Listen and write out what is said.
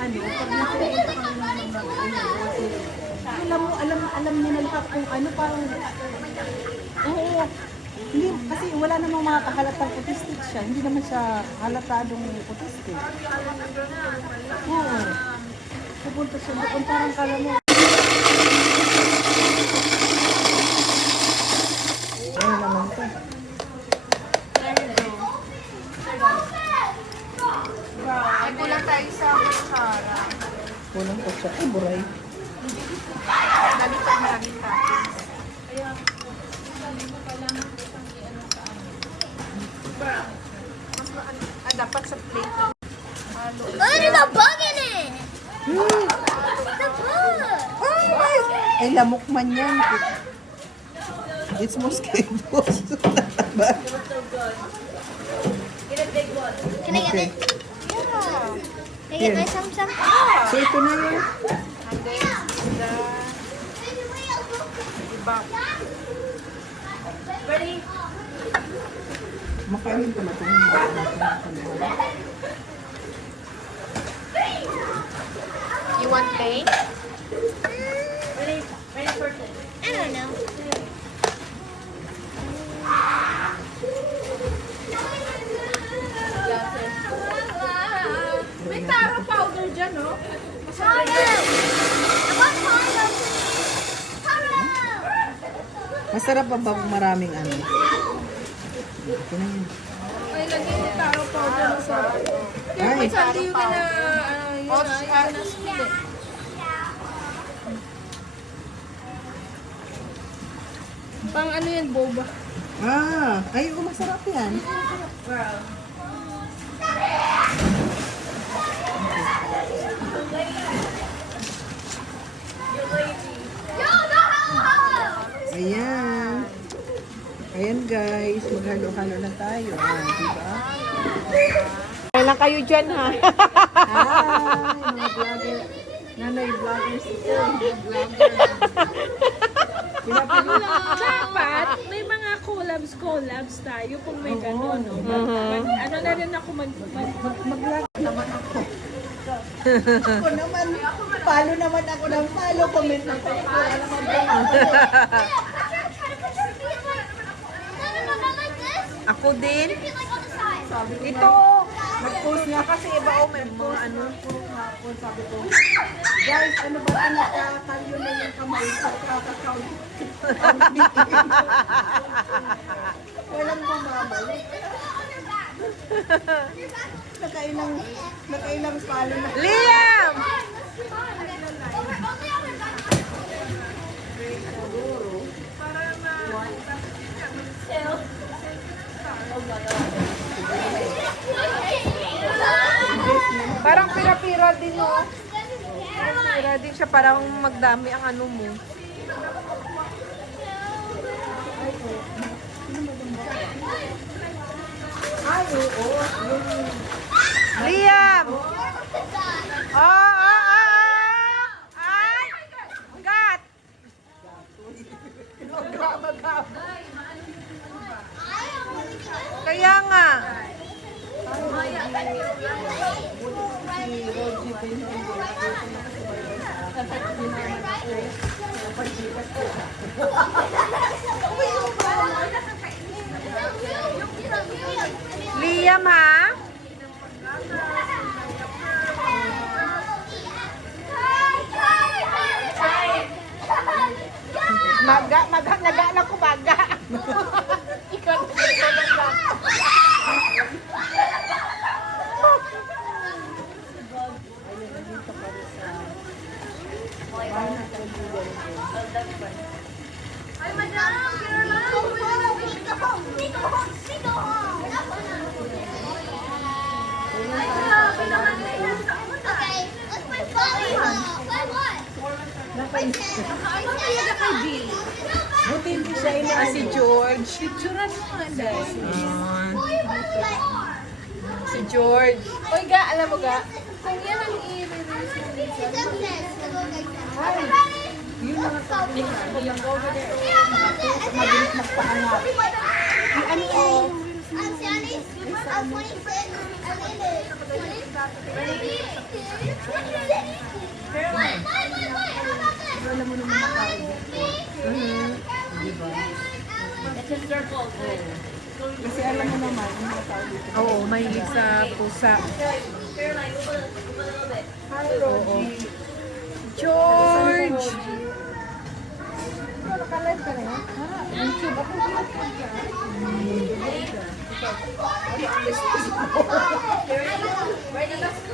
ano, pag nasa-enta kami ng alam niya na lahat kung ano, parang, oo, hindi, kasi wala namang mga kahalatang autistic siya, hindi naman siya halatadong autistic. Oo. Pupunta siya doon, parang kala mo. Ano naman ito? Ay, kulang tayo sa kutsara. Kulang ko siya. Ay, buray. Lalita, maraming toppings. Dapat sa plate. Halo. Oh, there's a bug in it! The bug! Ay, lamok man yan. It's mosquitoes. Can I get it? Yeah. Can I get my some? So, ito na yun. And then, iba. Ready? Makain ko na ito. You want plain? I don't know. May taro powder dyan, no? Masarap pa ba kung maraming ano? Ito na yun. May lagay ni taro powder sa... Ay, Sandi yung na split. Pang ano yan, boba? ay, masarap yan. Ayan. Ayan guys, maghalo-halo na tayo. Diba? Kailan kayo dyan, ha? Hi, mga vlogger. Nanay vloggers ito. Vlogger. Dapat may mga collabs tayo kung may gano'n, no? Ano na rin ako Mag-vlog naman ako. Ako naman, follow naman ako ng follow, comment na sa wala naman ako. Ako din. Ito, nag-post niya kasi iba o may mga ano, puro hapon, sabi ko, guys, ano ba ito nakakalyo na yung kamay sa kakakaw? Walang bumabalik. Nakailang palo na. Liam! Parang pira-pira din, no? Pira din siya, parang magdami ang ano mo. Ay, oo. Liam! Ay! Gat! Kaya nga. Liam, ha? Naga lang ko maga. Ikaw lang ba? Ay, madam! Okay, let's play volleyball. Play what? Buti hindi siya Si George. Si George. Oy, ga, alam mo ga? Kung yan ang i-release mo Yun mga sabi niya. Mabilis magpaangat. Ano yung si Anis? 26. Ready? Kasi alam mo naman, yung mga tao dito. Oo, mahilig sa pusa. Hi, Rogie. George! Nakalive ka na yan? YouTube. Ako YouTube ka. Ready?